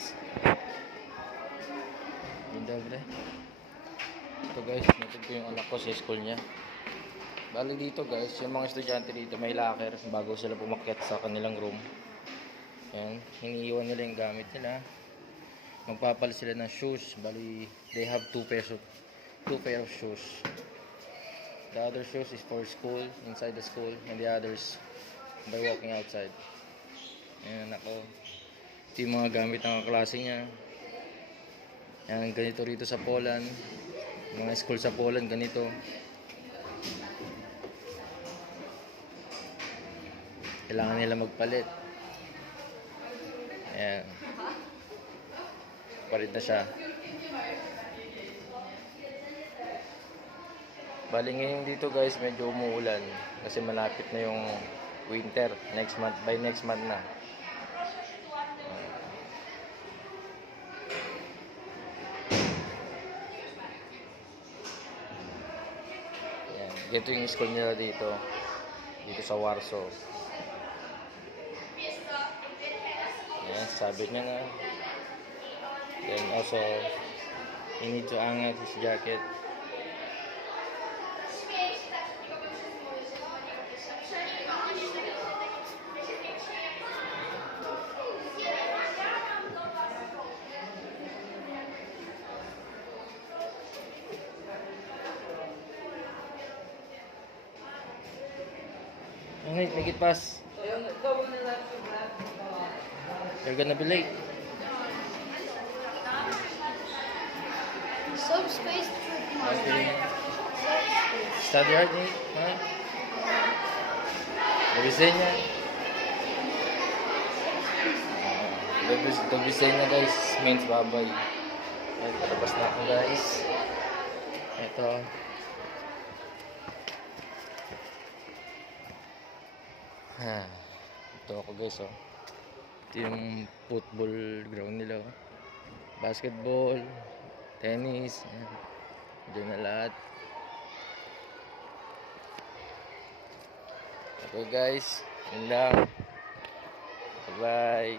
guys. Yung doble. Ito guys, natid ko yung anak ko sa school niya. Bali dito guys, yung mga estudyante dito may locker bago sila pumakyat sa kanilang room. Ayan, hiniiwan nila yung gamit nila. Magpapalit sila ng shoes. Bali, they have two pair of shoes. The other shoes is for school, inside the school, and the others by walking outside. Ayan ako. Ito yung mga gamit ng klase niya. Ayan, ganito rito sa Poland. Mga school sa Poland, ganito. Kailangan nila magpalit. Ayan. Palit na siya. Bali ngayon dito guys, medyo umuulan. Kasi malapit na yung winter. Next month, by next month na. Ayan. Ito yung school nila dito. Dito sa Warsaw. Ayan, sabi niya na. Then also, you need to hang out his jacket. Okay, make it pass. You're gonna be late. Subspace trip. Okay. Study hard, Nate. Huh? Dobisenya. Dobisenya guys means babay. Ayan, palabas na ako guys. Ito. Ito ako guys, oh. Ito yung football ground nila, oh. Basketball, tennis, ayan. Diyan na lahat. Okay guys, yun lang. Bye bye.